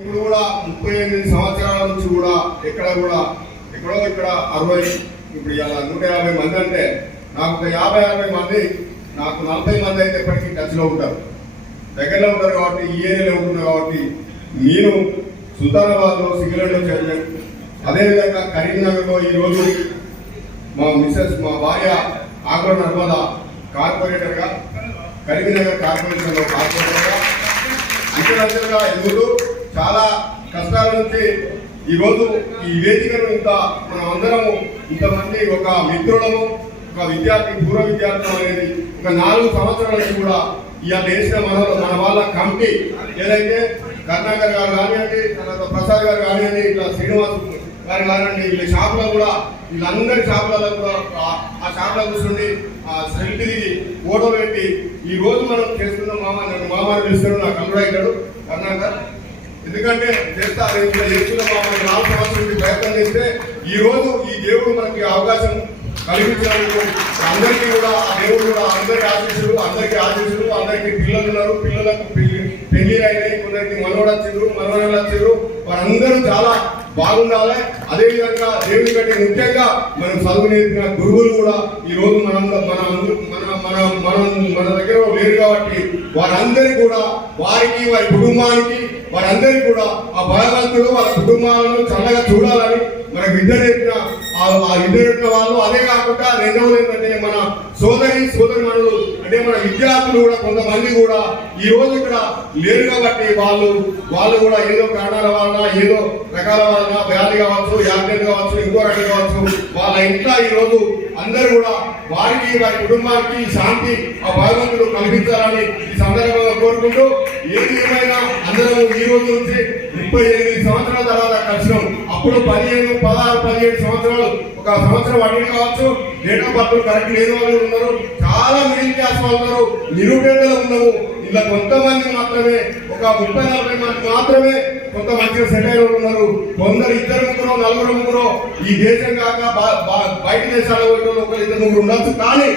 ఇప్పుడు కూడా ముప్పై ఎనిమిది సంవత్సరాల నుంచి కూడా ఎక్కడ కూడా ఎక్కడో ఇక్కడ అరవై ఇప్పుడు ఇలా నూట యాభై మంది అంటే నాకు ఒక యాభై అరవై మంది నాకు నలభై మంది అయితే ఇప్పటికీ టచ్లో ఉంటారు. దగ్గరలో ఉంటారు కాబట్టి ఈ ఏరియాలో ఉంటున్నారు కాబట్టి నేను సుల్తానాబాద్లో సిగ్గులలో చదివాను అదేవిధంగా కరీంనగర్లో ఈరోజు మా మిస్సెస్ మా భార్య ఆగ్రో నర్మద కార్పొరేటర్గా కరీంనగర్ కార్పొరేషన్లో కార్పొరేటర్గా అంచెలంచెలుగా ఎదుగుతూ చాలా కష్టాల నుంచి ఈ ఈ వేదికను ఇంత మనం అందరము ఇంతమంది ఒక మిత్రులము ఒక విద్యార్థి పూర్వ విద్యార్థులు అనేది ఒక నాలుగు సంవత్సరాల నుంచి కూడా ఇలా వేసిన మన మన వాళ్ళ కమిటీ ఏదైతే కర్ణాకర్ గారు కానివ్వండి తర్వాత ప్రసాద్ గారు కానివ్వండి ఇట్లా శ్రీనివాస్ గారు కానివ్వండి వీళ్ళ షాపులో కూడా వీళ్ళందరి షాపులలో కూడా ఆ- షాపులో కూర్చుండి ఆ సెల్ఫీ దిగి ఫోటో పెట్టి ఈ రోజు మనం చేస్తున్నాం మామ నన్ను మామ అని పిలుస్తాడు నాకు అల్లుడు అవుతాడు. ఎందుకంటే చేస్తా ఇంకా ఎత్తులో మనకి నాలుగు సంవత్సరాల ప్రయత్నం చేస్తే ఈ రోజు ఈ దేవుడు మనకి అవకాశం కలిగించినందుకు అందరికీ కూడా ఆ దేవుడు కూడా అందరికి ఆశీస్సులు అందరికీ ఆశీస్సులు అందరికీ పిల్లలు ఉన్నారు. పిల్లలకు పెళ్ళి అయినాయి కొందరికి మనవడు వచ్చిండ్రు మనవరాలు వచ్చిండ్రు వారందరూ చాలా బాగుండాలి. అదేవిధంగా దేవుడి దేవుని కంటే ముఖ్యంగా మనం చదువు నేర్పిన గురువులు కూడా ఈ రోజు మనం మన మన మన మన దగ్గర లేరు. వారందరికీ కూడా వారికి వారి కుటుంబానికి వారందరికీ కూడా ఆ భగవంతుడు వాళ్ళ కుటుంబాలను చల్లగా చూడాలని మన విద్య నేర్పిన ఆ విద్య నేర్పిన వాళ్ళు. అదే కాకుండా రెండవది ఏంటంటే మన సోదరి సోదరి మనులు అంటే మన విద్యార్థులు కూడా కొంతమంది కూడా ఈ రోజు ఇక్కడ లేరు కాబట్టి వాళ్ళు వాళ్ళు కూడా ఏదో కారణాల వలన ఏదో రకాల వలన వ్యాధి కావచ్చు యాక్సిడెంట్ కావచ్చు ఇంకో రకం కావచ్చు వాళ్ళ ఇంట్లో ఈ రోజు అందరూ కూడా వారికి వారి కుటుంబానికి శాంతి ఆ భగవంతుడు కల్పించాలని ఈ సందర్భంగా కోరుకుంటూ ఏది ఏమైనా అందరం ఈ రోజు నుంచి ముప్పై ఎనిమిది సంవత్సరాల తర్వాత కలిసినాం. అప్పుడు పదిహేను పదహారు పదిహేడు సంవత్సరాలు ఒక సంవత్సరం అడిగి కావచ్చు. డేట్ ఆఫ్ బర్త్ కరెక్ట్ లేని వాళ్ళు ఉన్నారు. చాలా మిడిల్ క్లాస్ వాళ్ళు ఉన్నారు. నిరుపేదలు ఉన్నాము ఇలా కొంతమంది మాత్రమే ఒక ముప్పై నలభై మంది మాత్రమే కొంత మంచిగా సెట్ ఉన్నారు. కొందరు ఇద్దరు ముగ్గురు నలుగురు ముగ్గురు ఈ దేశం కాక బయట దేశాల్లో ఒకరు ఇద్దరు ముగ్గురు ఉండొచ్చు. కానీ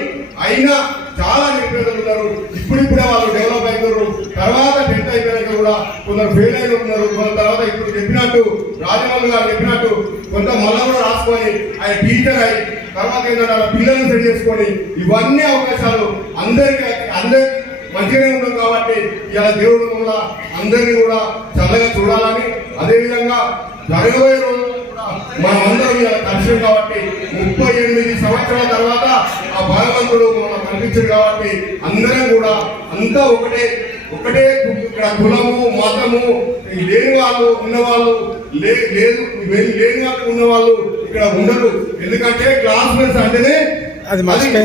అయినా చాలా నిరుపేదలు ఉన్నారు. ఇప్పుడిప్పుడే వాళ్ళు డెవలప్ అవుతారు తర్వాత టెన్త్ అయిపోయినాక కూడా కొందరు ఫెయిల్ అయిన ఉన్నారు. కొంత తర్వాత ఇప్పుడు చెప్పినట్టు రాజమౌళి గారు చెప్పినట్టు కొంత మళ్ళా కూడా రాసుకొని ఆయన టీచర్ అయి తర్వాత ఏంటంటే పిల్లల్ని సెట్ చేసుకొని ఇవన్నీ అవకాశాలు అందరికీ అందరి మంచిగానే ఉన్నాం కాబట్టి ఇలా దేవుడు కూడా అందరినీ కూడా చల్లగా చూడాలని అదేవిధంగా జరగబోయే కూడా మనం అందరం కలిసి కాబట్టి ముప్పై ఎనిమిది సంవత్సరాల తర్వాత ఆ భగవంతుడు మనం కనిపించాడు కాబట్టి అందరం కూడా అంతా ఒకటే ఒకటే ఇక్కడ కులము మతము ఈ లేని వాళ్ళు ఉన్నవాళ్ళు లే లేదు లేని వాళ్ళు ఉన్నవాళ్ళు ఇక్కడ ఉండరు. ఎందుకంటే క్లాస్మేట్స్ అంటేనే అది.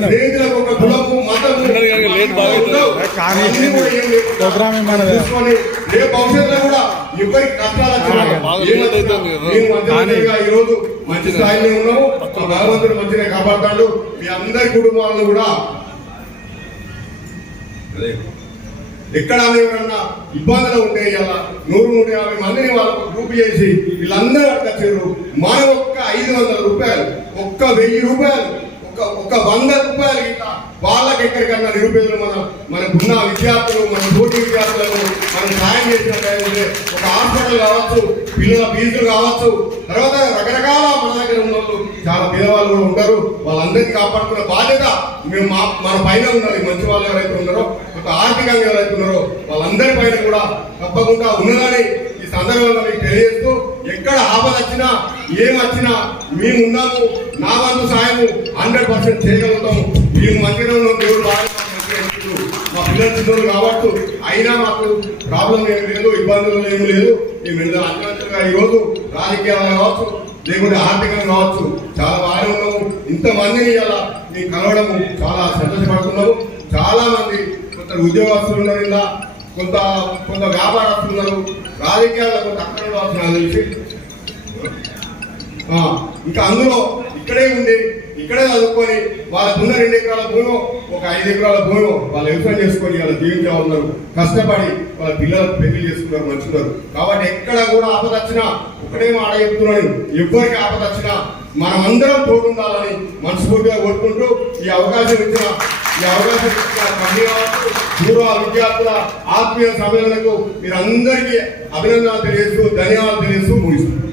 స్నేహితులకు ఒక కులము మతము. కానీ ప్రోగ్రామ్ ఏమన్నది? చూసుకొని రేపు భవిష్యత్తులో కూడా ఎవరికి కష్టాలు వచ్చినా. బాగా ఏం లేట్ వచ్చినా అవుతుంది కదా. నేను మంచిగా ఈ రోజు మంచి స్థాయిలో ఉన్నాము. భగవంతుడు మంచిగా కాపాడతాడు. మీ అందరి కుటుంబాలను కూడా ఎక్కడ ఎవరన్నా ఇబ్బందులు ఉంటే ఇలా నూరు నూట యాభై మందిని వాళ్ళకు గ్రూప్ చేసి వీళ్ళందరూ అడగచ్చారు మనం ఒక్క ఐదు వందల రూపాయలు ఒక్క వెయ్యి రూపాయలు ఒక ఒక వంద రూపాయలు ఇట్లా ఎక్కడికన్నా నిరుపేదలు మన మనకున్న విద్యార్థులు మన పోటీ విద్యార్థులను మనం సాయం చేసినట్లయితే ఒక హాస్పిటల్ కావచ్చు పిల్లల ఫీజులు కావచ్చు తర్వాత రకరకాల మన దగ్గర ఉన్న వాళ్ళు చాలా పేదవాళ్ళు కూడా ఉంటారు. వాళ్ళందరినీ కాపాడుకున్న బాధ్యత మేము మా మన పైన ఉన్నది. మంచి వాళ్ళు ఎవరైతే ఉన్నారో ఒక ఆర్థికంగా ఎవరైతే ఉన్నారో వాళ్ళందరి పైన కూడా తప్పకుండా ఉన్నదని ఈ సందర్భంగా మీకు తెలియజేస్తూ ఎక్కడ ఆపద వచ్చినా ఏం వచ్చినా మేము ఉన్నాము నా వంతు సాయము హండ్రెడ్ పర్సెంట్ చేయగలుగుతాము. మేము మందిరంలో దేవుడు బాగా మా పిల్లలు చిన్నోళ్ళు కాబట్టి అయినా మాకు ప్రాబ్లం ఏం లేదు ఇబ్బందులు ఏమి లేదు. మేము ఇంత అంతగా ఈరోజు రాజకీయాలు కావచ్చు లేకుంటే ఆర్థికంగా కావచ్చు చాలా బాగా ఉన్నాము. ఇంతమందిని ఇలా మేము కలవడము చాలా సంతోషపడుతున్నాము చాలా మంది కొంత ఉద్యోగస్తులు ఉన్నారు ఇలా కొంత కొంత వ్యాపారస్తులు ఉన్నారు. రాజకీయాల్లో కొంత అక్కడ తెలిసి. ఇంకా అందులో ఇక్కడే ఉండి ఇక్కడే చదువుకొని వాళ్ళకున్న రెండు ఎకరాల భూమి ఒక ఐదు ఎకరాల భూమి వాళ్ళు వ్యవసాయం చేసుకొని వాళ్ళ జీవించా ఉన్నారు. కష్టపడి వాళ్ళ పిల్లలు పెళ్ళి చేసుకున్నారు మంచున్నారు కాబట్టి ఎక్కడ కూడా ఆపదచ్చినా ఒకటే మాట చెప్తున్నాను. ఎవరికి ఆపదచ్చినా మనం అందరం తోడుండాలని మనస్ఫూర్తిగా కోరుకుంటూ ఈ అవకాశం ఇచ్చిన ఈ అవకాశం ఇచ్చిన కన్యాలకు పూర్వ విద్యార్థుల ఆత్మీయ సమ్మేళనకు మీరందరికీ అభినందనలు తెలియజేస్తూ ధన్యవాదాలు తెలియజేస్తూ ముగిస్తున్నాను.